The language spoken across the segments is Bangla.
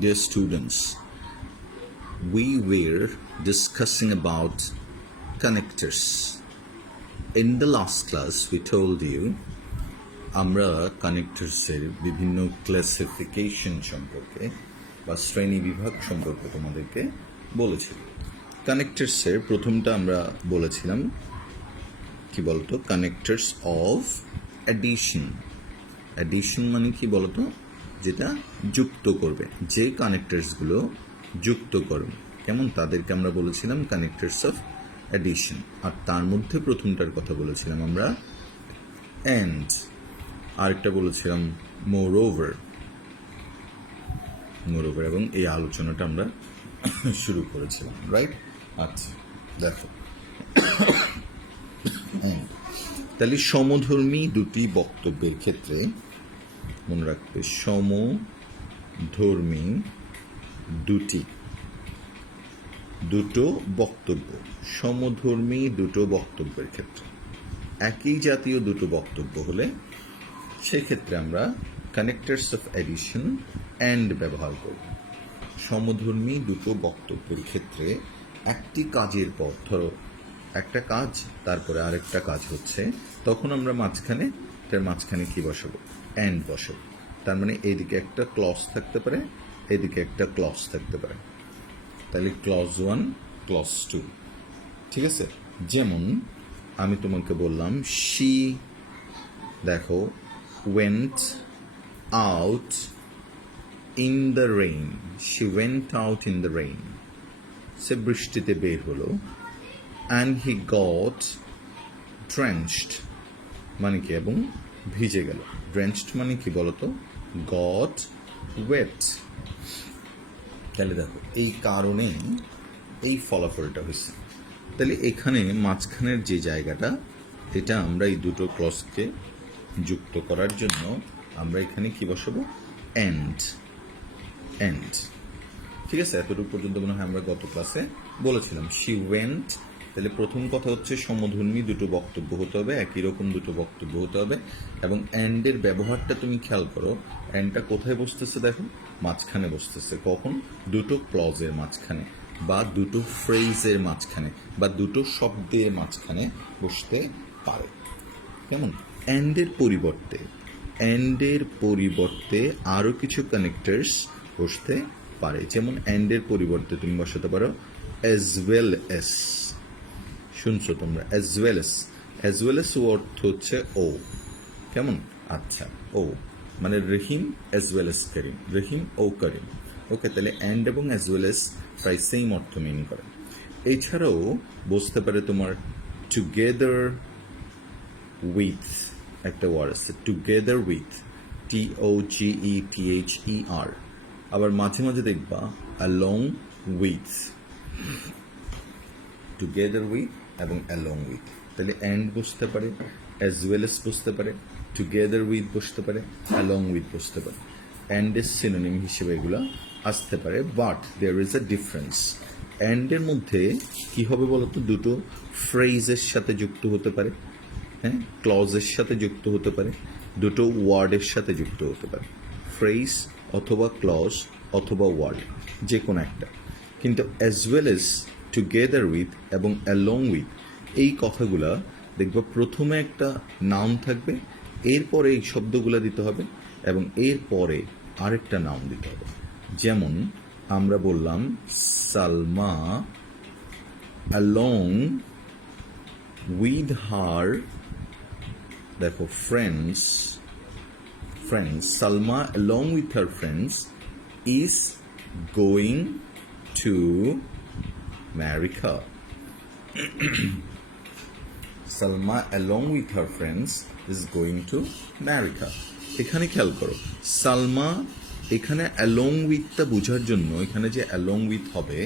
Dear students, we were discussing about connectors. In the last class, we told you আমরা কানেক্টরসের বিভিন্ন ক্লাসিফিকেশন সম্পর্কে বা শ্রেণী বিভাগ সম্পর্কে তোমাদেরকে বলেছি। কানেক্টরসের প্রথমটা আমরা বলেছিলাম কি বলতো, কানেক্টরস অফ অ্যাডিশন। অ্যাডিশন মানে কি বলতো, যেটা যুক্ত করবে, যে কানেক্টরসগুলো যুক্ত করবে কেমন, তাদেরকে আমরা বলেছিলাম কানেক্টরস অফ অ্যাডিশন। আর তার মধ্যে প্রথমটার কথা বলেছিলাম আমরা অ্যান্ড, আরেকটা বলেছিলাম মোর ওভার, এবং এই আলোচনাটা আমরা শুরু করেছিলাম, রাইট? আচ্ছা দেখো, তাহলে সমধর্মী দুটি বক্তব্যের ক্ষেত্রে মনে রাখবে, সমধর্মী দুটো বক্তব্য, সমধর্মী দুটো বক্তব্যের ক্ষেত্রে, একই জাতীয় দুটো বক্তব্য হলে সেক্ষেত্রে আমরা কানেক্টরস অফ অ্যাডিশন অ্যান্ড ব্যবহার করব। সমধর্মী দুটো বক্তব্যের ক্ষেত্রে একটি কাজের পর, ধরো একটা কাজ তারপরে আরেকটা কাজ হচ্ছে, তখন আমরা মাঝখানে কি বসাবো? অ্যান্ড বসাবো। তার মানে এইদিকে একটা ক্লজ থাকতে পারে, এদিকে একটা ক্লজ থাকতে পারে, তাহলে ক্লজ 1 ক্লজ 2, ঠিক আছে? যেমন আমি তোমাকে বললাম শি, দেখো, went out in the rain, she went out in the rain, সে বৃষ্টিতে বের হলো, and he got drenched মানে কি, এবং ভিজে গেল। drenched মানে কি বলতো, got wet। তাহলে দেখো এই কারণেই এই ফলাফলটা হয়েছে। তাহলে এখানে মাঝখানের যে জায়গাটা, এটা আমরা এই দুটো ক্লজকে যুক্ত করার জন্য আমরা এখানে কি বসাবো? অ্যান্ড। ঠিক আছে? এতটুকু পর্যন্ত মনে হয় আমরা গত ক্লাসে বলেছিলাম। শি ওয়েন্ট, তাহলে প্রথম কথা হচ্ছে সমধর্মী দুটো বক্তব্য হতে হবে, একই রকম দুটো বক্তব্য হতে হবে, এবং অ্যান্ডের ব্যবহারটা তুমি খেয়াল করো। অ্যান্ডটা কোথায় বসতেছে? দেখো মাঝখানে বসতেছে। কখন? দুটো ক্লজের মাঝখানে, বা দুটো ফ্রেজের মাঝখানে, বা দুটো শব্দের মাঝখানে বসতে পারে। কেমন? অ্যান্ডের পরিবর্তে আরও কিছু কানেক্টরস বসতে পারে। যেমন অ্যান্ডের পরিবর্তে তুমি বসাতে পারো অ্যাজ ওয়েল এস। শুনছো তোমরা? অ্যাজ ওয়েল এস অর্থ হচ্ছে ও। কেমন? আচ্ছা, ও মানে রহিম অ্যাজ ওয়েল এস করিম, রহিম ও করিম। ওকে, তাহলে অ্যান্ড এবং অ্যাজ ওয়েল এস প্রায় সেম অর্থ মিন করে। এছাড়াও বসতে পারে তোমার টুগেদার উইথ, একটা ওয়ার্ড আছে টুগেদার উইথ, TOGETHER। আবার মাঝে মাঝে দেখবা অ্যালং উইথ, টুগেদার উইথ এবং অ্যালং উইথ। তাহলে অ্যান্ড বসতে পারে, অ্যাজ ওয়েল এস বসতে পারে, টুগেদার উইথ বসতে পারে, অ্যালং উইথ বসতে পারে। অ্যান্ডের সিনোনিম হিসেবে এগুলো আসতে পারে, but there is a difference. অ্যান্ডের মধ্যে কি হবে বলতো? দুটো ফ্রেজের সাথে যুক্ত হতে পারে, হ্যাঁ, ক্লজের সাথে যুক্ত হতে পারে, দুটো ওয়ার্ডের সাথে যুক্ত হতে পারে, ফ্রেজ অথবা ক্লজ অথবা ওয়ার্ড, যে কোনো একটা। কিন্তু as well as, together with এবং অ্যালং উইথ, এই কথাগুলা দেখবা প্রথমে একটা নাউন থাকবে, এরপরে এই শব্দগুলো দিতে হবে, এবং এরপরে আরেকটা নাউন দিতে হবে। যেমন আমরা বললাম সালমা অ্যালং উইথ হার, দেখো friends, Salma along with her friends is going to marry her. Salma along with her friends is going to marry her. এখানে খেয়াল করো, সালমা এখানে along with-টা বোঝার জন্য, এখানে যে along with হবে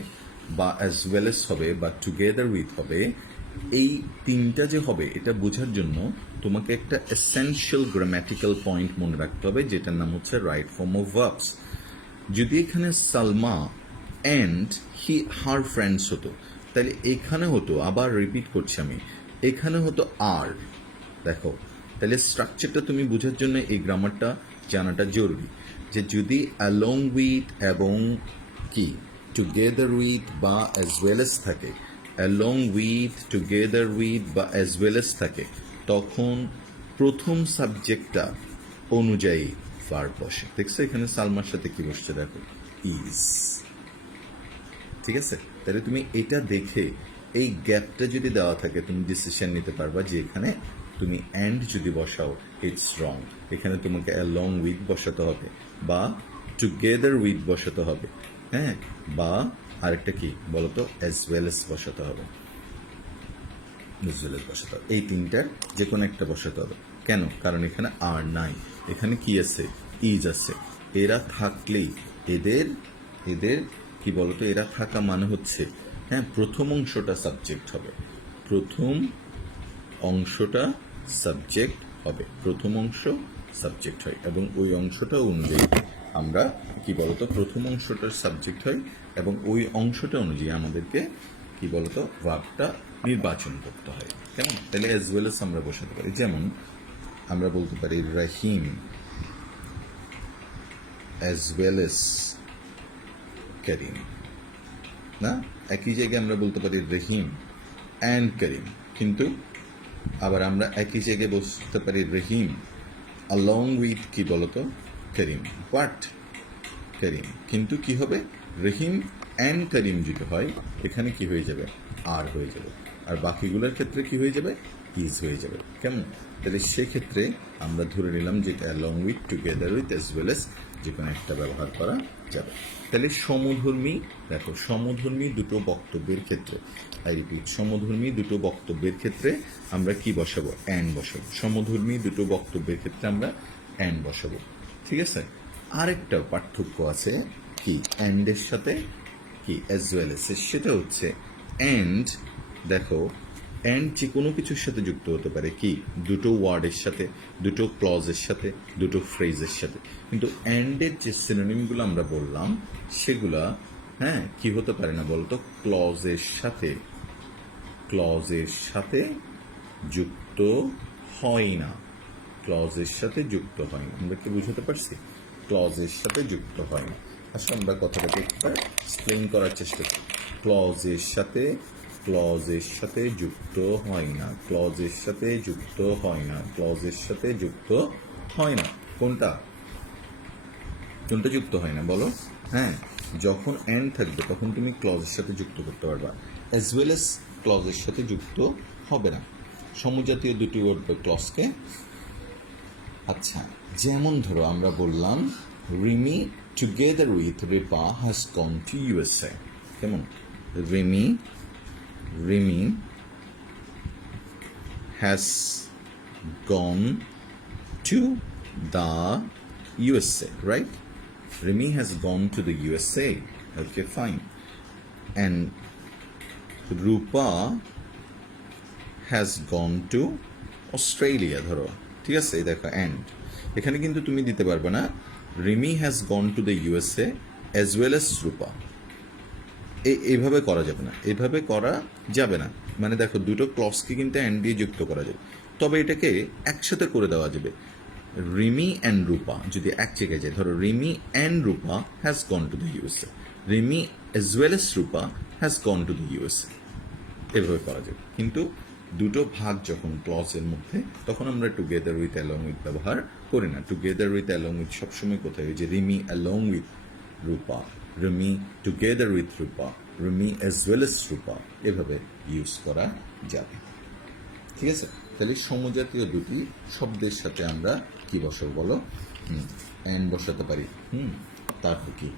বা as well as হবে বা together with হবে, এই তিনটা যে হবে এটা বোঝার জন্য তোমাকে একটা এসেনশিয়াল গ্রামাটিক্যাল পয়েন্ট মনে রাখতে হবে, যেটার নাম হচ্ছে রাইট ফর্ম অফ ভার্বস। যদি এখানে সালমা অ্যান্ড হার ফ্রেন্ডস হতো, তাহলে এখানে হতো, আবার রিপিট করছি আমি, এখানে হতো আর। দেখো, তাহলে স্ট্রাকচারটা তুমি বোঝার জন্য এই গ্রামারটা জানাটা জরুরি। যে যদি অ্যালং উইথ এবং কি টুগেদার উইথ বা অ্যাজ ওয়েল এস থাকে, অ্যালং উইথ টুগেদার উইথ বা অ্যাজ ওয়েল এস থাকে, তখন প্রথম সাবজেক্টটা অনুযায়ী ভার্ব বসে। দেখছো এখানে সালমার সাথে কি বসছে, দেখো ইজ। ঠিক আছে, তাহলে তুমি এটা দেখে এই গ্যাপটা যদি দেওয়া থাকে তুমি ডিসিশন নিতে পারবা যে এখানে তুমি অ্যান্ড যদি বসাও ইটস রং, এখানে তোমাকে অ্যালং উইথ বসাতে হবে বা টুগেদার উইথ বসাতে হবে, হ্যাঁ, বা আরেকটা কি বলতো অ্যাজ ওয়েল এস বসাতে হবে, বসাতে হবে। এই তিনটার যে কোনো একটা বসাতে হবে। কেন? কারণ এখানে আর নাই, এখানে কি আছে, ইজ আছে। এরা থাকলেই এদের এদের কি বলতো, এরা থাকা মানে হচ্ছে, হ্যাঁ, প্রথম অংশটা সাবজেক্ট হবে, প্রথম অংশটা সাবজেক্ট হবে, প্রথম অংশ সাবজেক্ট হয় এবং ওই অংশটা অনুযায়ী আমরা কি বলতো প্রথম অংশটার সাবজেক্ট হয় এবং ওই অংশটা অনুযায়ী আমাদেরকে কি বলতো ভার্বটা নির্বাচন করতে হয়। কেমন? তাহলে অ্যাজ ওয়েল এস আমরা বসাতে পারি। যেমন আমরা বলতে পারি রাহিম অ্যাজ ওয়েল এস করিম, না? একই জায়গায় আমরা বলতে পারি রহিম অ্যান্ড করিম, কিন্তু আবার আমরা একই জায়গায় বলতে পারি রহিম along with কি বলতো করিম, বাট করিম, কিন্তু কি হবে, রহিম অ্যান্ড করিম যদি হয় এখানে কি হয়ে যাবে, আর হয়ে যাবে, আর বাকিগুলোর ক্ষেত্রে কি হয়ে যাবে, ইজ হয়ে যাবে। কেমন? তাহলে সেক্ষেত্রে আমরা ধরে নিলাম যে along with together with as well S যে কোনো একটা ব্যবহার করা যাবে। তাহলে সমধর্মী, দেখো সমধর্মী দুটো বক্তব্যের ক্ষেত্রে, আই রিপিট, সমধর্মী দুটো বক্তব্যের ক্ষেত্রে আমরা কি বসাবো, অ্যান্ড বসাবো। সমধর্মী দুটো বক্তব্যের ক্ষেত্রে আমরা অ্যান্ড বসাবো। ঠিক আছে, আরেকটা পার্থক্য আছে কি অ্যান্ডের সাথে কি অ্যাজ ওয়েল এস, সেটা হচ্ছে অ্যান্ড, দেখো অ্যান্ড যে কোনো কিছুর সাথে যুক্ত হতে পারে কি দুটো ওয়ার্ডের সাথে, দুটো ক্লজের সাথে, দুটো ফ্রেজের সাথে, কিন্তু অ্যান্ডের যে সিনোনিমগুলো আমরা বললাম সেগুলা, হ্যাঁ, কি হতে পারে না বলতো, ক্লজের সাথে, ক্লজের সাথে যুক্ত হয় না, ক্লজের সাথে যুক্ত হয় না। আমরা কি বুঝতে পারছি? ক্লজের সাথে যুক্ত হয় না। আসলে আমরা কথাটাকে একবার এক্সপ্লেইন করার চেষ্টা করি। ক্লজের সাথে, ক্লজের সাথে যুক্ত হয় না, ক্লজের সাথে যুক্ত হয় না, ক্লজের সাথে যুক্ত হয় না। কোনটা কোনটা যুক্ত হয় না বলো? হ্যাঁ, যখন অ্যান্ড থাকবে তখন তুমি ক্লজের সাথে যুক্ত করতে পারবা, অ্যাজ ওয়েল এস ক্লজের সাথে যুক্ত হবে না সমজাতীয় দুটি ওয়ার্ড বা ক্লজকে। আচ্ছা, যেমন ধরো আমরা বললাম Rimi together with Ripa has gone to USA. কেমন? Rimi Rimi has gone to the USA, right? Remy has gone to the USA. Okay, fine. And Rupa has gone to Australia. ধরো, ঠিক আছে, দেখো অ্যান্ড এখানে কিন্তু তুমি দিতে পারবে না Rimi has gone to the USA as well as Rupa. এইভাবে করা যাবে না, এইভাবে করা যাবে না। মানে দেখো দুটো ক্লজকে কিন্তু অ্যান্ড দিয়ে যুক্ত করা যাবে, তবে এটাকে একসাথে করে দেওয়া যাবে। রিমি অ্যান্ড রূপা যদি এক জায়গায় যায়, ধরো Rimi and Rupa has gone to the USA, Rimi as well as Rupa has gone to the USA, এভাবে করা যাবে। কিন্তু দুটো ভাগ যখন ক্লজের মধ্যে, তখন আমরা টুগেদার উইথ অ্যালং উইথ ব্যবহার করি না। টুগেদার উইথ অ্যালং উইথ সবসময় কোথায়, যে Rimi along with Rupa, Rimi together with Rupa, Rimi as well as Rupa, এভাবে ইউজ করা যাবে। ঠিক আছে, তাহলে সমজাতীয় দুটি শব্দের সাথে আমরা কি বসাবো বলো, অ্যান্ড বসাতে পারি, তারপর কি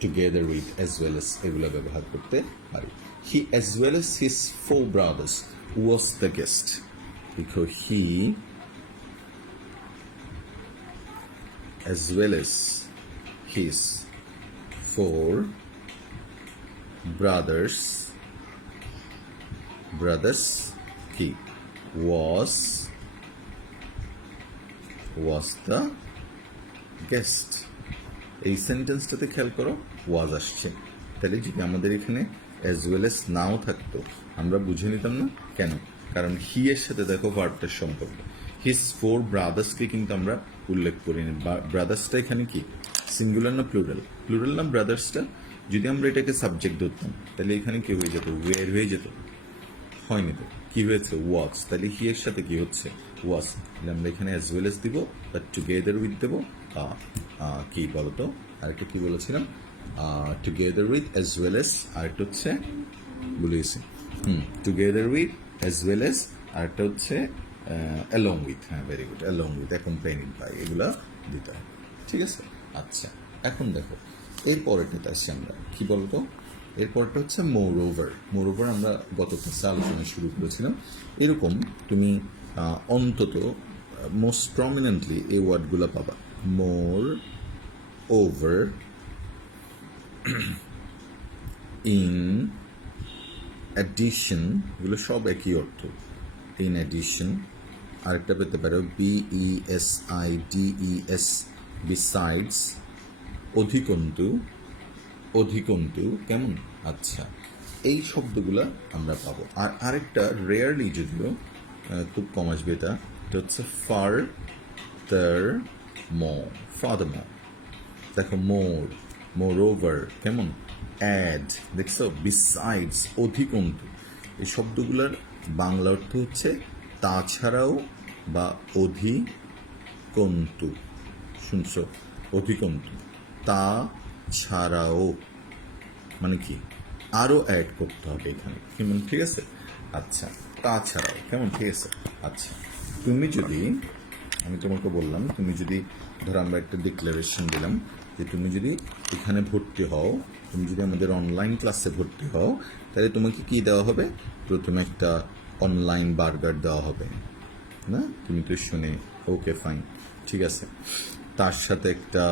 together with as well S এগুলো ব্যবহার করতে পারি। হি as well S his 4 brothers was the guest, because he as well as his 4 brothers কি was the guest। এই সেন্টেন্সটাতে খেয়াল করো, ওয়াজ আসছে, তাহলে যদি আমাদের এখানে অ্যাজ ওয়েল এস নাও থাকতো আমরা বুঝে নিতাম না। কেন? কারণ হি এর সাথে দেখো ভার্বটার সম্পর্ক, হিজ 4 ব্রাদার্সকে কিন্তু আমরা উল্লেখ করিনি, ব্রাদার্সটা এখানে কি সিঙ্গুলার না প্লুরাল? প্লুরাল না ব্রাদার্সটা? যদি আমরা এটাকে সাবজেক্ট ধরতাম তাহলে এখানে কি হয়ে যেত? ওয়ের হয়ে যেত। হয়নি তো, কি হয়েছে? ওয়াজ। তাহলে হি এর সাথে কি হচ্ছে? ওয়াজ। তাহলে আমরা এখানে অ্যাজ ওয়েল এস দিব, বাট টুগেদার উইথ দেবো। কি বলতো, আরেকটা কি বলেছিলাম? Together with as well as, আরেকটা হচ্ছে ভুলে গেছি। Together with as well as, আরেকটা হচ্ছে অ্যালং উইথ। হ্যাঁ, very good. Along with, accompanied by, এগুলা দিতে হবে। ঠিক আছে? আচ্ছা, এখন দেখো এর পরেরটাতে আসছি আমরা। কি বলতো, এরপরটা হচ্ছে মোর ওভার। মোর ওভার আমরা গত ক্লাসে আলোচনা শুরু করেছিলাম। এরকম তুমি অন্তত মোস্ট প্রমিনেন্টলি এই ওয়ার্ডগুলো পাবা। মোর ওভার, ইন অ্যাডিশন, এগুলো সব একই অর্থ। ইন অ্যাডিশন, আরেকটা পেতে পারো BESIDES, বিসাইডস, অধিকন্তু। অধিকন্তু কেমন? আচ্ছা, এই শব্দগুলো আমরা পাবো। আর আরেকটা রেয়ারলি, যদিও খুব কম আসবে, এটা হচ্ছে ফার্দার মোর। ফার্দার মোর, দেখো মোর, মোর ওভার কেমন? অ্যাড, দেখছো? বিসাইডস, অধিকন্তু। এই শব্দগুলোর বাংলা অর্থ হচ্ছে তাছাড়াও বা অধিকন্তু। শুনছো? অধিকন্তু, তা ছাড়াও মানে কি? আরও অ্যাড করতে হবে এখানে, কেমন? ঠিক আছে? আচ্ছা, তাছাড়াও কেমন? ঠিক আছে? আচ্ছা, তুমি যদি, আমি তোমাকে বললাম, তুমি যদি ধরো আমরা একটা ডিক্লারেশন দিলাম যে তুমি যদি এখানে ভর্তি হও, তুমি যদি আমাদের অনলাইন ক্লাসে ভর্তি হও, তাহলে তোমাকে কি দেওয়া হবে? প্রথমে একটা অনলাইন বার্গার দেওয়া হবে না? তুমি তো শুনে ওকে ফাইন, ঠিক আছে। তার সাথে একটা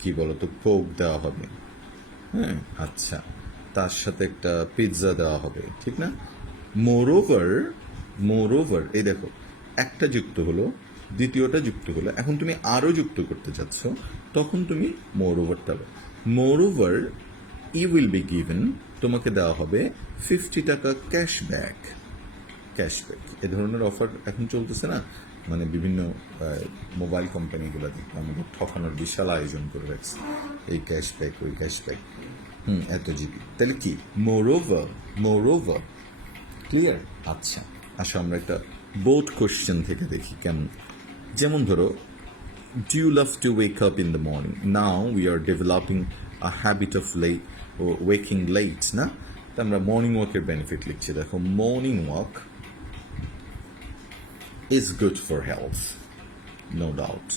কি বলতো কোক দেওয়া হবে। হ্যাঁ, আচ্ছা, তার সাথে একটা পিৎজা দেওয়া হবে, ঠিক না? মোরওভার, মোরওভার, এই দেখো একটা যুক্ত হলো, দ্বিতীয়টা যুক্ত হলো, এখন তুমি আরও যুক্ত করতে চাচ্ছ, তখন তুমি মোরওভারটা হবে। Moreover you will be given, তোমাকে দেওয়া হবে 50 টাকা ক্যাশব্যাক। ক্যাশব্যাক, এ ধরনের অফার এখন চলতেছে না? মানে বিভিন্ন মোবাইল কোম্পানিগুলো দেখবে আমাদের ঠকানোর বিশাল আয়োজন করে রাখছে, এই ক্যাশব্যাক, ওই ক্যাশব্যাক, এত জিবি। তাহলে কি? Moreover, moreover, clear? আচ্ছা, আসো আমরা একটা বোর্ড কোশ্চেন থেকে দেখি কেমন। যেমন ধরো, do you love to wake up in the morning? Now we are developing a habit of waking late, না? তো আমরা মর্নিং ওয়াকের বেনিফিট লিখছি। দেখো, morning walk is good for health, no doubt,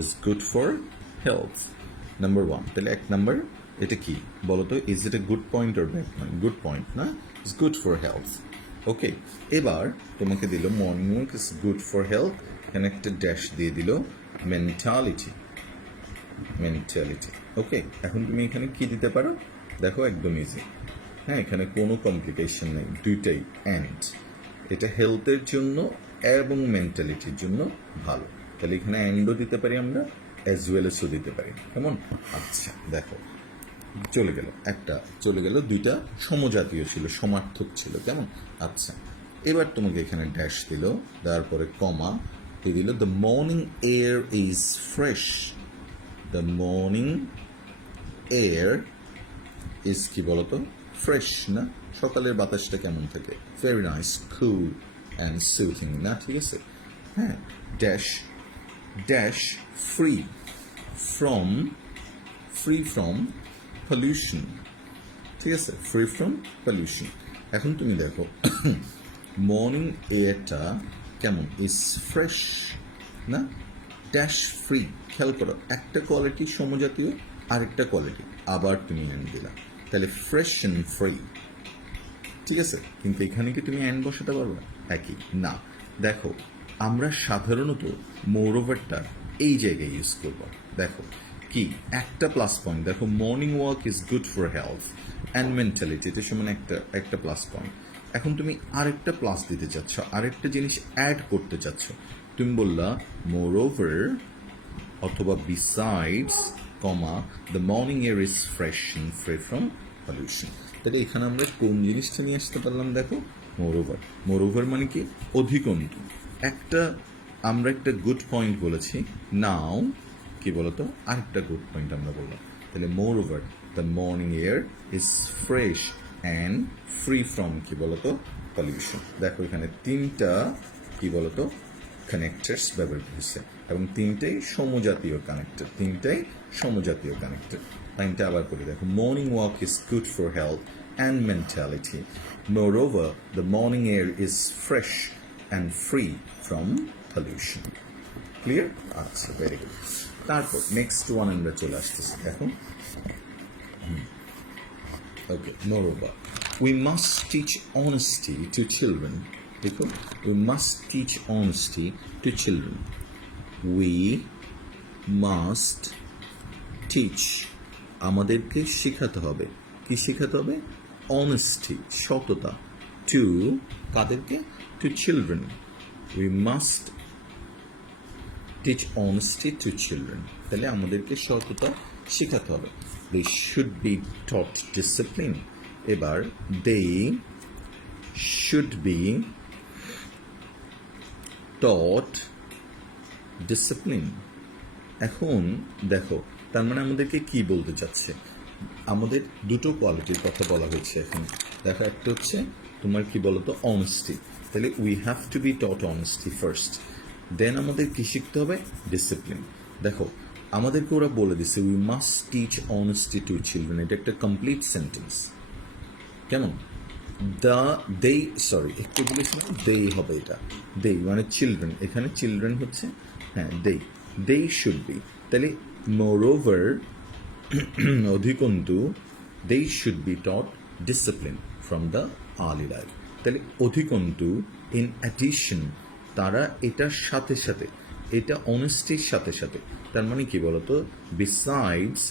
is good for health. Number 1, তাহলে 1 নাম্বার এটা কি বলতো? Is it a good point or bad point? Good point না? Is good for health. Okay, এবার তোমাকে দিল morning walk is good for health, এখানে একটা ড্যাশ দিয়ে দিল মেন্টালিটি, মেন্টালিটি। ওকে, এখন তুমি এখানে কি দিতে পারো? দেখো, একদম ইজি। হ্যাঁ, এখানে কোনো কমপ্লিকেশন নেই, দুইটাই অ্যান্ড। এটা হেলথের জন্য এবং মেন্টালিটির জন্য ভালো। তাহলে এখানে অ্যান্ডও দিতে পারি আমরা, অ্যাজ ওয়েল এসও দিতে পারি, কেমন? আচ্ছা, দেখো চলে গেল, একটা চলে গেল, দুইটা সমজাতীয় ছিল, সমার্থক ছিল, কেমন? আচ্ছা, এবার তোমাকে এখানে ড্যাশ দিল, তারপরে কমা দিয়ে দিল, the morning air is fresh. The morning air is কি বলতো? ফ্রেশ, না? সকালের বাতাসটা কেমন থাকে? Very nice, cool and soothing, না? ঠিক আছে। হ্যাঁ, dash dash free from, free from pollution, ঠিক আছে, ফ্রি ফ্রম পলিউশন। এখন তুমি দেখো মর্নিং এয়ারটা কেমন? ইজ ফ্রেশ, না? ড্যাশ ফ্রি, খেয়াল করো, একটা কোয়ালিটি সমজাতীয়, আরেকটা কোয়ালিটি, আবার তুমি অ্যান্ড দিলা, তাহলে ফ্রেশ অ্যান্ড ফ্রি, ঠিক আছে। কিন্তু এখানে কি তুমি অ্যান্ড বসাতে পারবে? একই না। দেখো, আমরা সাধারণত মোরওভারটা এই জায়গায় ইউজ করব। দেখো কি একটা প্লাস পয়েন্ট, দেখো morning walk is good for health and mentality, এটা সমান একটা প্লাস পয়েন্ট। এখন তুমি আরেকটা প্লাস দিতে চাচ্ছ, আরেকটা জিনিস অ্যাড করতে চাচ্ছ, তুমি বললা মোরওভার অথবা besides, comma, the morning air is fresh and free from pollution. তাহলে এখানে আমরা কোন জিনিসটা নিয়ে আসতে পারলাম? দেখো, মোরওভার। মোরওভার মানে কি? অধিকন্তু। একটা আমরা একটা গুড পয়েন্ট বলেছি, নাও কি বলতো আরেকটা গুড পয়েন্ট আমরা বললাম। তাহলে মোর over the morning air is fresh and free from কি বলতো পলিউশন। দেখো এখানে তিনটা কি বলতো কানেক্টার্স ব্যবহৃত হয়েছে এবং তিনটাই সমজাতীয় কানেক্টর। লাইনটা আবার করে দেখো, morning walk is good for health and mentality, more over the morning air is fresh and free from pollution. Clear? আচ্ছা, ভেরি গুড। তারপর নেক্সট ওয়ান আমরা চলে আসতেছি, দেখো। ওকে, moreover we must teach honesty to children. দেখো, we must teach honesty to children. We must teach, আমাদেরকে শেখাতে হবে। কি শেখাতে হবে? honesty, সততা। to, কাদেরকে? to children. we must teach honesty to children. তাহলে আমাদেরকে সততা শেখাতে হবে। they should be taught discipline. এবার they should be taught discipline. এখন দেখো, তার মানে আমাদেরকে কি বলতে চাচ্ছে? আমাদের দুটো কোয়ালিটির কথা বলা হয়েছে এখানে। দেখো, একটা হচ্ছে তোমার কি বলতো অনেস্টি। তাহলে we have to be taught honesty first, then আমাদের কি শিখতে হবে? ডিসিপ্লিন। দেখো, আমাদেরকে ওরা বলে দিচ্ছে we must teach honesty to children. এটা একটা কমপ্লিট সেন্টেন্স। কেমন? একটু বলেছিলাম দে হবে, এটা দে মানে চিলড্রেন। এখানে চিলড্রেন হচ্ছে দে শুড বি। তাহলে মোরওভার অধিকন্তু they should be taught discipline from the early life. তাহলে অধিকন্তু ইন অ্যাডিশন, তারা এটার সাথে সাথে, এটা অনেস্টির সাথে সাথে, তার মানে কি বলতো besides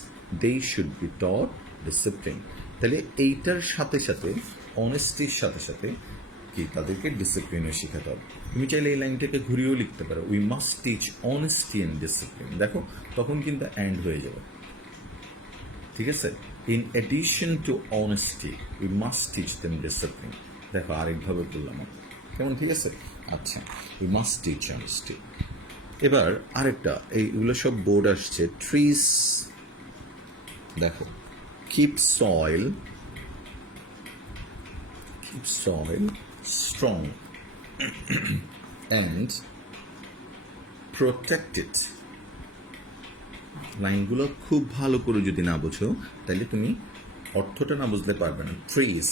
they should be taught discipline. তাহলে এইটার সাথে সাথে, অনেস্টির সাথে সাথে কি তাদেরকে ডিসিপ্লিনও শেখাতে হবে। তুমি চাইলে এই লাইনটাকে ঘুরিয়েও লিখতে পারো, we must teach honesty and discipline. দেখো, তখন কিন্তু অ্যান্ড হয়ে যাবে। ঠিক আছে? In addition to honesty we must teach them discipline. দেখো, আরেকভাবে বললাম কেমন? ঠিক আছে? আচ্ছা, উই মাস্ট টিচ অনেস্টি। এবার আরেকটা, এইগুলো সব বোর্ড আসছে। ট্রিজ, দেখো, keep soil strong and protect it. লাইনগুলো খুব ভালো করে যদি না বোঝো তাহলে তুমি অর্থটা না বুঝতে পারবে না। ট্রিজ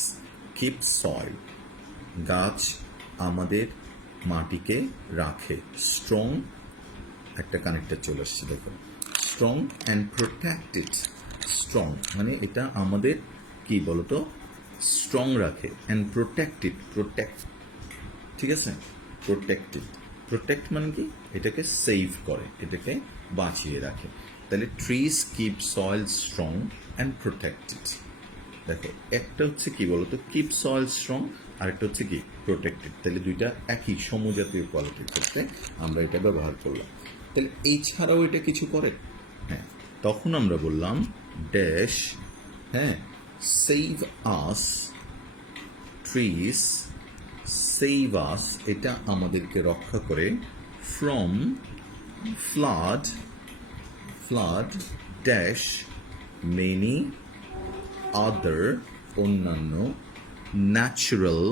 কিপ সয়েল, গাছ আমাদের মাটিকে রাখে। স্ট্রং, একটা কানেক্টর চলে আসছে, দেখো, strong and protect it. Strong মানে এটা আমাদের কি বলতো স্ট্রং রাখে, অ্যান্ড প্রোটেক্ট ইট, প্রোটেক্ট। ঠিক আছে? প্রোটেক্টেড, প্রোটেক্ট মানে কি? এটাকে সেভ করে, এটাকে বাঁচিয়ে রাখে। তাহলে trees keep soil strong and protected. দেখো, একটা হচ্ছে কি বলতো কিপ সয়েল স্ট্রং, আরেকটা হচ্ছে কি প্রোটেক্টেড। তাহলে দুইটা একই সমজাতীয় কোয়ালিটির ক্ষেত্রে আমরা এটা ব্যবহার করলাম। তাহলে এছাড়াও এটা কিছু করে, হ্যাঁ, তখন আমরা বললাম ড্যাশ, হ্যাঁ, সেভ আস, ট্রিজ সেভ আস, এটা আমাদেরকে রক্ষা করে from flood dash many other, অন্যান্য ন্যাচারাল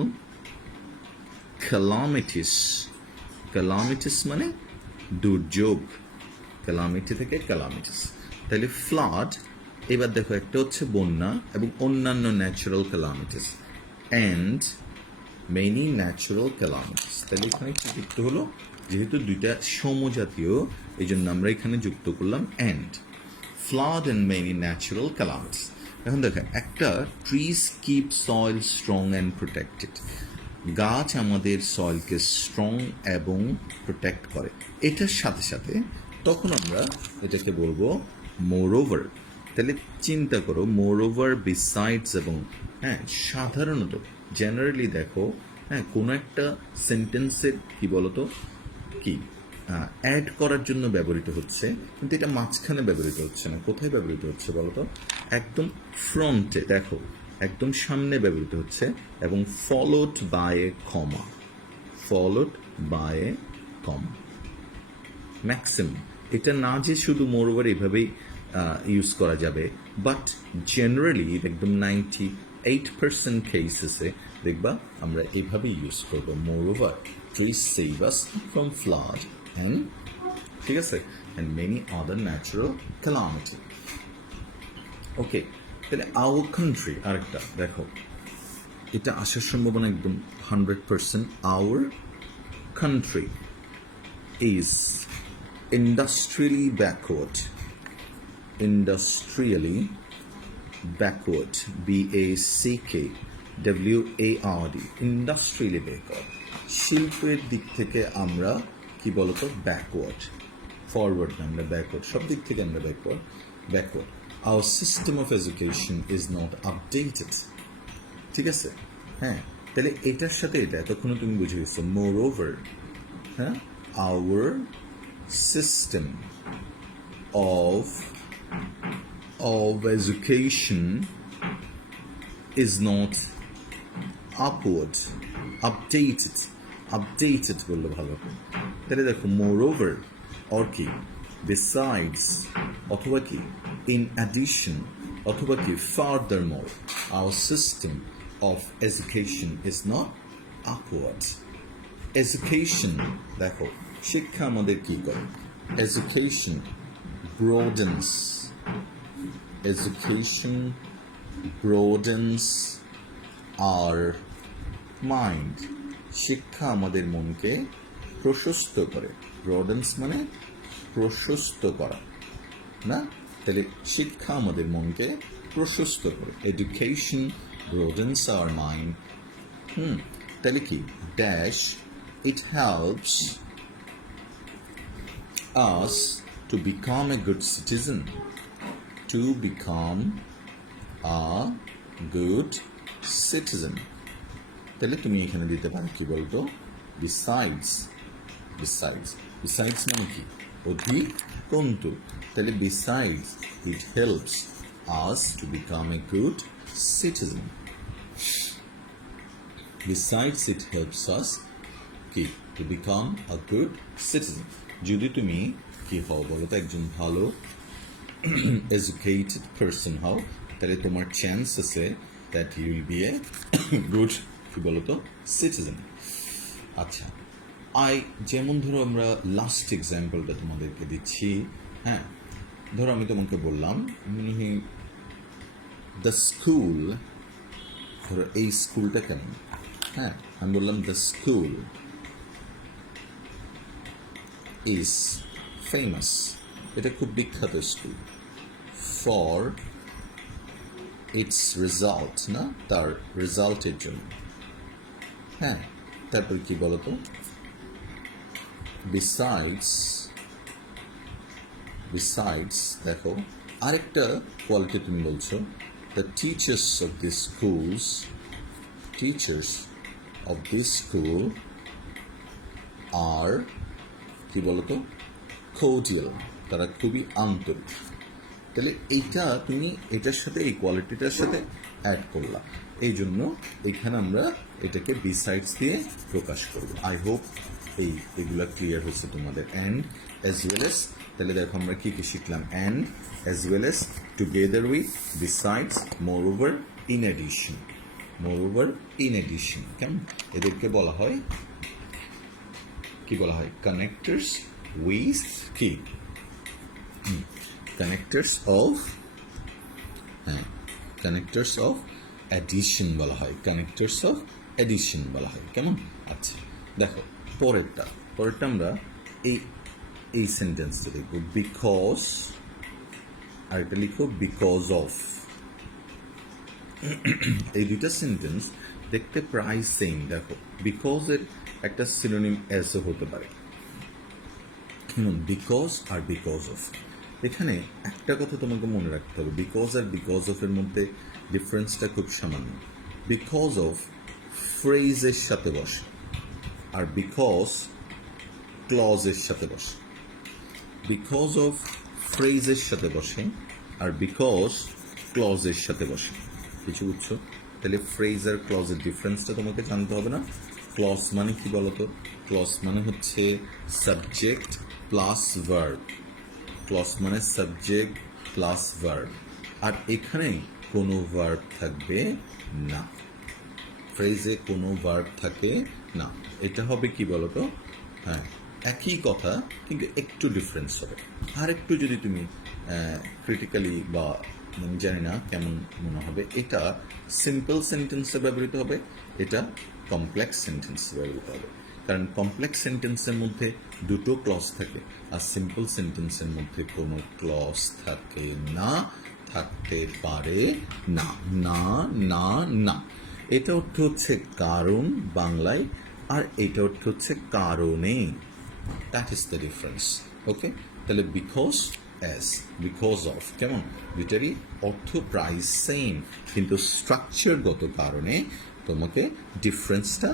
ক্যালামিটিস মানে দুর্যোগ, ক্যালামিটি থেকে ক্যালামিটিস। তাহলে ফ্লাড, এবার দেখো, একটা হচ্ছে বন্যা এবং অন্যান্য natural calamities, and many natural calamities. তাহলে এখানে কি যুক্ত হলো? যেহেতু দুইটা সমজাতীয়, এই জন্য আমরা এখানে যুক্ত করলাম and. Flood and many natural calamities. এখন দেখো, একটা trees keep soil strong and protected, গাছ আমাদের সয়েলকে স্ট্রং এবং প্রোটেক্ট করে। এটার সাথে সাথে তখন আমরা এটাকে বলবো মোরওভার। তাহলে চিন্তা করো, মোরওভার, বিসাইডস এবং হ্যাঁ, সাধারণত জেনারেলি দেখো, হ্যাঁ, কোনো একটা সেন্টেন্সের কি বলতো কি অ্যাড করার জন্য ব্যবহৃত হচ্ছে, কিন্তু এটা মাঝখানে ব্যবহৃত হচ্ছে না। কোথায় ব্যবহৃত হচ্ছে বলতো? একদম ফ্রন্টে, দেখো, একদম সামনে ব্যবহৃত হচ্ছে, এবং followed by a comma, maximum. এটা না যে শুধু মোরওভার এভাবেই ইউজ করা যাবে, বাট জেনারেলি একদম 98% কেসেসে দেখবা আমরা এভাবেই ইউজ করবো, moreover please save us from flood and, ঠিক আছে, and many other natural calamity. Okay, তাহলে আওয়ার কান্ট্রি আরেকটা দেখো, এটা আসার সম্ভাবনা একদম 100%। Our country is industrially backward, industrially backward, BACKWARD, industrially backward, শিল্পের দিক থেকে আমরা কি বলতো ব্যাকওয়ার্ড, ফরওয়ার্ড না, আমরা ব্যাকওয়ার্ড, সব দিক থেকে আমরা backward. Hour system of education is not updated, ঠিক আছে, হ্যাঁ, তাহলে এটার সাথে এটা এতক্ষণ তুমি বুঝে গেছো, মোর ওভার, হ্যাঁ, hour system of education is not updated বললো ভালো। তাহলে দেখো moreover or কি besides অথবা কি in addition অথবা কি furthermore our system of education is not upward। education দেখো শিক্ষা আমাদের কি করে, education broadens our mind, শিক্ষা আমাদের মনকে প্রশস্ত করে, broadens মানে প্রশস্ত করা না, তাহলে শিক্ষা আমাদের মনকে প্রশস্ত করে, education broadens our mind, তাহলে কি dash it helps us to become a good citizen, to become a good citizen। তাহলে তুমি এখানে দিতে পারো কি বলতো, besides মানে কি অধিকন্তু, তাহলে besides it helps us to become a good citizen, besides it helps us কি to become a good citizen। যদি তুমি কি হও বলো তো, একজন ভালো এডুকেটেড পারসন হও, তাহলে তোমার চান্স আছে that you will be a good কি বলো তো সিটিজেন। আচ্ছা, যেমন ধরো আমরা লাস্ট এক্সাম্পলটা তোমাদেরকে দিচ্ছি, হ্যাঁ, ধরো আমি তোমাকে বললাম দ্য স্কুল, ধরো এই স্কুলটা কেমন, হ্যাঁ, আমি বললাম দ্য স্কুল is famous, এটা খুব বিখ্যাত স্কুল, for its result, না, তার রেজাল্টের জন্য, হ্যাঁ, তারপর কি বলতো besides দেখো আরেকটা কোয়ালিটি তুমি বলছো, the teachers of this school are কি বলতো cordial, তারা খুবই আন্তরিক। তাহলে এইটা তুমি এটার সাথে এই কোয়ালিটিটার সাথে অ্যাড করলা, এই জন্য এখানে আমরা এটাকে বিসাইডস দিয়ে প্রকাশ করব। আই হোপ এগুলা ক্লিয়ার হয়েছে তোমাদের। অ্যান্ড অ্যাজ ওয়েল এস, তাহলে দেখো আমরা কি কি শিখলাম, and as well as, together with, besides, moreover, in addition, কেমন, এদেরকে বলা হয় কি বলা হয়, কানেক্টরস উইথ কি কানেক্টরস অফ অ্যাডিশন বলা হয়, বলা হয়, কেমন। আচ্ছা দেখো পরেরটা আমরা এই সেন্টেন্সটা দেখব, বিকজ, আর এটা লিখো বিকজ অফ। এই দুইটা সেন্টেন্স দেখতে প্রায় সেম। দেখো বিকজ এর একটা সিনোনিম এসও হতে পারে, বিকজ আর বিকজ অফ। এখানে একটা কথা তোমাকে মনে রাখতে হবে, বিকজ আর বিকজ অফ এর মধ্যে ডিফারেন্সটা খুব সামান্য। বিকজ অফ ফ্রেজের সাথে বসে, আর বিকজ ক্লজের সাথে বসে। বিকজ অফ ফ্রেজের সাথে বসে, আর বিকজ ক্লজের সাথে বসে। কিছু বুঝছো? তাহলে ফ্রেজ আর ক্লজের ডিফারেন্সটা তোমাকে জানতে হবে না। ক্লজ মানে কি বলতো? ক্লজ মানে হচ্ছে সাবজেক্ট প্লাস ভার্ব, ক্লজ মানে সাবজেক্ট প্লাস ভার্ব, আর এখানে কোনো ভার্ব থাকবে না, ফ্রেজে কোনো ভার্ব থাকে না। এটা হবে কি বলতো, হ্যাঁ একই কথা কিন্তু একটু ডিফারেন্স হবে। আর একটু যদি তুমি ক্রিটিক্যালি বা আমি জানি না কেমন মনে হবে, এটা সিম্পল সেন্টেন্সে ব্যবহৃত হবে, এটা কমপ্লেক্স সেন্টেন্সে ব্যবহৃত হবে। কারণ কমপ্লেক্স সেন্টেন্সের মধ্যে দুটো ক্লজ থাকে, আর সিম্পল সেন্টেন্সের মধ্যে কোনো ক্লজ থাকে না, থাকতে পারে না, না না না। এটা অর্থ হচ্ছে কারণ বাংলায়, আর এটা অর্থ হচ্ছে কারণে। That is the difference. Okay, তাহলে বিকজ, অ্যাজ, বিকজ অফ, কেমন দুটারই অর্থ প্রায় সেম, কিন্তু স্ট্রাকচারগত কারণে তোমাকে ডিফারেন্সটা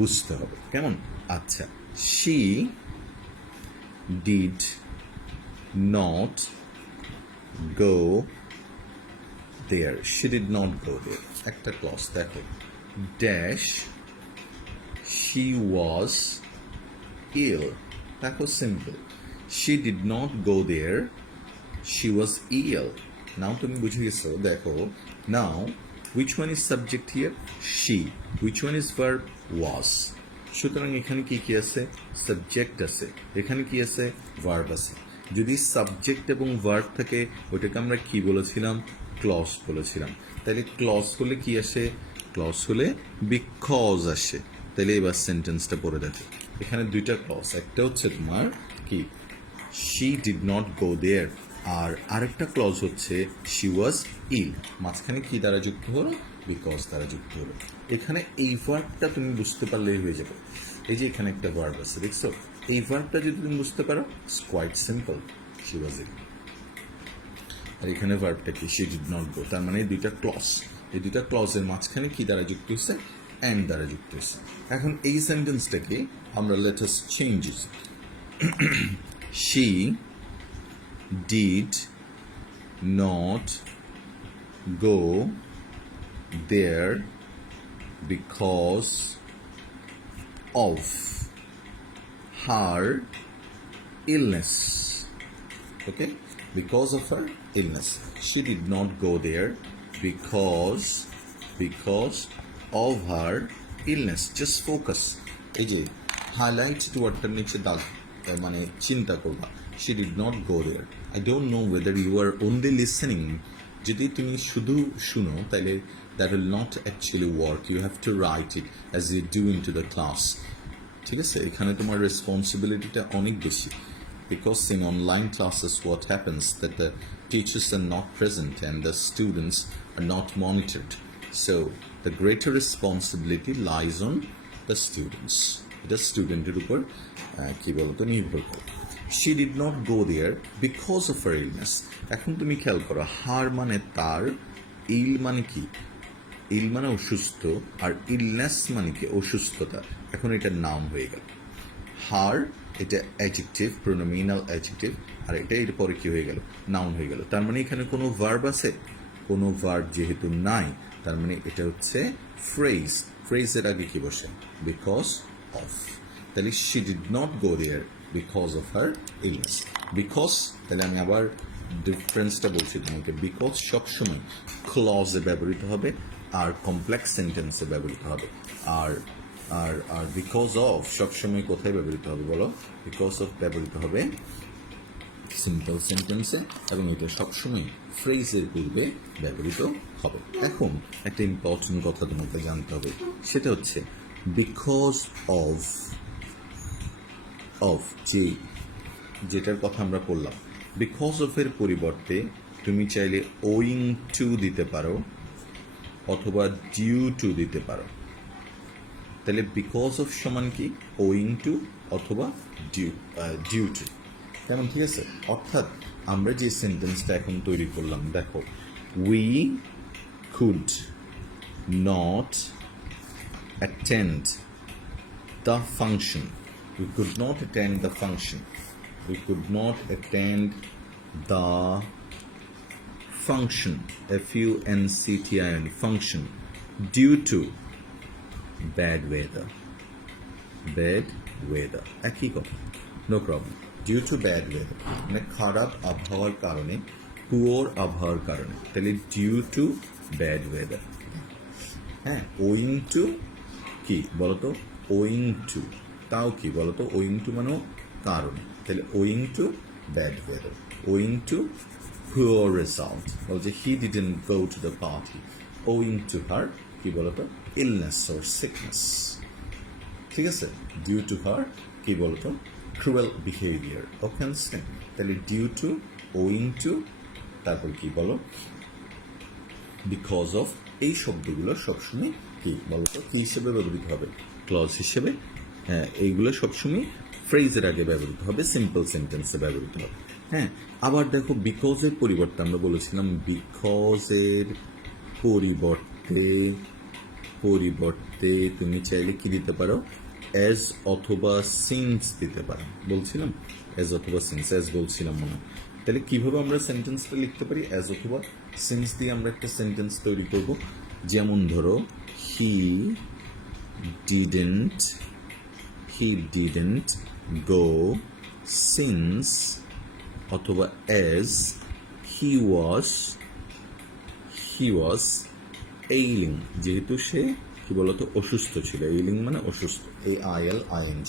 বুঝতে হবে, কেমন। আচ্ছা, she did not go there, she did not go there, একটা ক্লজ দেখো, ড্যাশ she was ill, দেখো simple, she did not go there, she was ill. Now তুমি বুঝে গেছো, দেখো নাও which one is subject here, she, which one is verb, was. সুতরাং এখানে কি কি আছে, সাবজেক্ট আছে, এখানে কি আছে, ভার্ব আছে। যদি সাবজেক্ট এবং ভার্ব থাকে ওটাকে আমরা কি বলেছিলাম, ক্লজ বলেছিলাম। তাহলে ক্লজ হলে কি আসে, ক্লজ হলে বিকজ আসে। তাহলে এবার সেন্টেন্সটা পড়ে দেখো, এখানে দুইটা ক্লজ, একটা হচ্ছে তোমার কি শি ডিড নট গো দেয়ার, আর আরেকটা ক্লজ হচ্ছে শি ওয়াজ ইল, মাঝখানে কি দ্বারা যুক্ত হলো, বিকজ দ্বারা যুক্ত হলো। এখানে এই ভার্বটা তুমি বুঝতে পারলেই হয়ে যাবে। এই যে এখানে একটা ভার্ব আছে দেখছো, এই ভার্বটা যদি তুমি বুঝতে পারো, it's quite simple, she was ill. আর এখানে ভার্বটা কি, শি ডিড নট গো, তার মানে দুইটা ক্লজ, এই দুইটা ক্লজের মাঝখানে কি দ্বারা যুক্ত হচ্ছে, অ্যান্ড দ্বারা যুক্ত হচ্ছে। এখন এই সেন্টেন্সটাকে আমরা let us change it. She did not go there because of her illness. Okay, because of her illness, she did not go there because of her illness. Just focus. এই যে হাইলাইট ওয়ার্ডটার নিচে দাগ মানে চিন্তা করবা, she did not go there. I don't know whether you are only listening. যদি তুমি শুধু শুনো তাহলে that will not actually work. You have to write it as you do into the class. ঠিক আছে, এখানে তোমার রেসপন্সিবিলিটিটা অনেক বেশি, because in online classes what happens that the teachers are not present and the students are not monitored, so the greater responsibility lies on the students. The স্টুডেন্টের উপর কি বলতো নির্ভর করে। she did not go there because of her illness. এখন তুমি খেয়াল করো, হার মানে তার, ইল মানে কি, ইল মানে অসুস্থ, আর ইলনেস মানে কি অসুস্থতা। এখন এটা নাউন হয়ে গেল, হার এটা অ্যাডজেক্টিভ, প্রোনোমিনাল অ্যাডজেক্টিভ, আর এটা এর পরে কি হয়ে গেল, নাউন হয়ে গেল। তার মানে এখানে কোনো ভার্ব আছে, কোনো ভার্ব যেহেতু নাই, তার মানে এটা হচ্ছে ফ্রেজ, ফ্রেজের আগে কি বসে, বিকজ অফ। তাহলে she did not go there because of her illness. Because, তাহলে আমি আবার ডিফারেন্সটা বলছি তোমাকে, বিকজ সবসময় ক্লজে ব্যবহৃত হবে, আর কমপ্লেক্স সেন্টেন্সে ব্যবহৃত হবে, আর আর আর বিকজ অফ সবসময় কোথায় ব্যবহৃত হবে বলো, বিকজ অফ ব্যবহৃত হবে সিম্পল সেন্টেন্সে, এবং এটা সবসময় ফ্রেজের পূর্বে ব্যবহৃত হবে। এখন একটা ইম্পর্টেন্ট কথা তোমাকে জানতে হবে, সেটা হচ্ছে বিকজ অফ যেটার কথা আমরা বললাম, বিকজ অফ এর পরিবর্তে তুমি চাইলে ওয়িং টু দিতে পারো, অথবা ডিউ টু দিতে পারো। তাহলে বিকজ অফ সমান কি, ওয়িং টু অথবা ডিউ টু, কেমন, ঠিক আছে। অর্থাৎ আমরা যে সেন্টেন্সটা এখন তৈরি করলাম, দেখো, we could not attend the function, we could not attend the function, we could not attend the function, function, function, due to bad weather, একই কথা, no problem. Due to bad weather মানে খারাপ আবহাওয়ার কারণে, পুয়ার আবহাওয়ার কারণে, তাহলে ডিউ টু ব্যাড ওয়েদার। হ্যাঁ, ওয়িং টু কি বলতো, ওয়িং টু, তাও কি বলতো, ওয়িং টু মানে কারণে, তাহলে owing to bad weather, owing to poor result, বলছে he didn't go to the party owing to her কি বলতো, ইলনেস অর সিকনেস। ঠিক আছে, ডিউ টু হার কি বলতো, ক্রুয়েল বিহেভিয়ার। ওকে, তাহলে ডিউ টু, ওয়িং টু, তারপর কি বলো, বিকজ অফ, এই শব্দগুলো সবসময় কি বলতো কি হিসেবে ব্যবহৃত হবে, ক্লজ হিসেবে। হ্যাঁ, এইগুলো সবসময় ফ্রেজের আগে ব্যবহৃত হবে, সিম্পল সেন্টেন্সে ব্যবহৃত হবে। হ্যাঁ, আবার দেখো বিকজের পরিবর্তে আমরা বলেছিলাম বিকজের পরিবর্তে, পরিবর্তে তুমি চাইলে কি দিতে পারো, অ্যাজ অথবা সিন্স দিতে পারো, বলছিলাম অ্যাজ অথবা সিন্স, অ্যাজ বলছিলাম মনে হয়। তাহলে কিভাবে আমরা সেন্টেন্সটা লিখতে পারি, অ্যাজ অথবা সিন্স দিয়ে আমরা একটা সেন্টেন্স তৈরি করব। যেমন ধরো হি ডিডেন্ট গো সিন্স, অথবা অ্যাজ হি ওয়াজ এইলিং, যেহেতু সে কি বলতো অসুস্থ ছিল, এইলিং মানে অসুস্থ, AILING।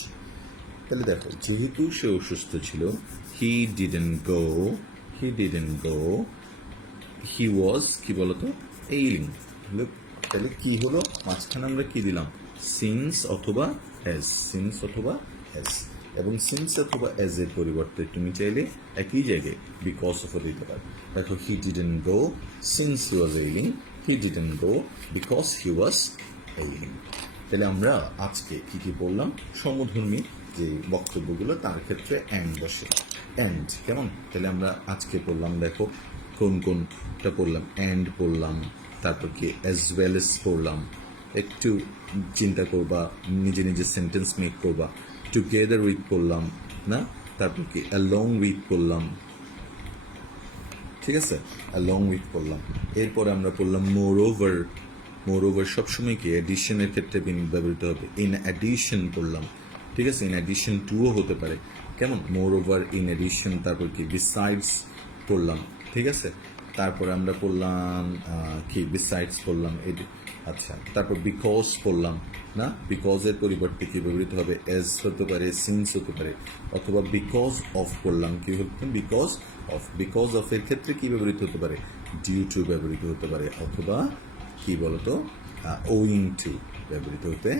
তাহলে দেখো যেহেতু সে অসুস্থ ছিল, হি ডিডেন্ট গো, হি ওয়াজ কি বলতো এইলিং। তাহলে কি হলো, মাঝখানে আমরা কি দিলাম, সিন্স অথবা অ্যাজ, সিন্স অথবা অ্যাজ। এবং সিন্স অথবা অ্যাজ এর পরিবর্তে তুমি চাইলে একই জায়গায় বিকজ অফ দিতে পারো। দেখো he didn't go since he was ailing, he didn't go because he was ailing. তাহলে আমরা আজকে কি কি বললাম, সমধর্মী যে বক্তব্যগুলো তার ক্ষেত্রে অ্যান্ড বসে, অ্যান্ড কেমন। তাহলে আমরা আজকে পড়লাম, দেখো কোন কোনটা পড়লাম, অ্যান্ড পড়লাম, তারপর কি অ্যাজ ওয়েল এস পড়লাম, একটু চিন্তা করবা, নিজে নিজে সেন্টেন্স মেক করবা, টুগেদার উইথ পড়লাম না, তারপর কি অ্যালং উইথ পড়লাম, ঠিক আছে, অ্যালং উইথ পড়লাম। এরপরে আমরা পড়লাম মোর ওভার সবসময় কি অ্যাডিশনের ক্ষেত্রে ব্যবহৃত হবে, ইন অ্যাডিশন পড়লাম, ঠিক আছে, ইন অ্যাডিশন টুও হতে পারে, কেমন, মোর ওভার, ইন অ্যাডিশন, তারপর কি বিসাইডস পড়লাম, ঠিক আছে। তারপরে আমরা পড়লাম কি বিসাইডস পড়লাম, আচ্ছা, তারপর বিকজ পড়লাম না, বিকজের পরিবর্তে কি ব্যবহৃত হবে, এজ হতে পারে, সিন্স হতে পারে, অথবা বিকজ অফ পড়লাম, কি হচ্ছে বিকজ অফ এর ক্ষেত্রে কি ব্যবহৃত হতে পারে, ডিউ টু ব্যবহৃত হতে পারে, অথবা কি বলতো ওয়িং টু ব্যবহৃত হতে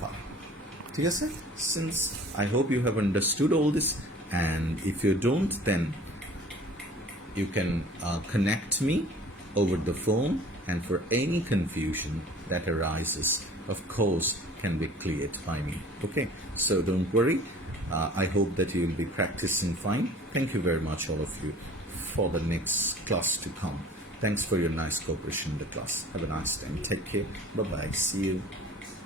পারে। ঠিক আছে, since I hope you have understood all this, and if you don't then you can connect me over the phone, and for any confusion that arises, of course, can be cleared by me. Okay, so don't worry. I hope that you will be practicing fine. Thank you very much, all of you, for the next class to come. Thanks for your nice cooperation in the class. Have a nice time. Take care. Bye-bye. See you.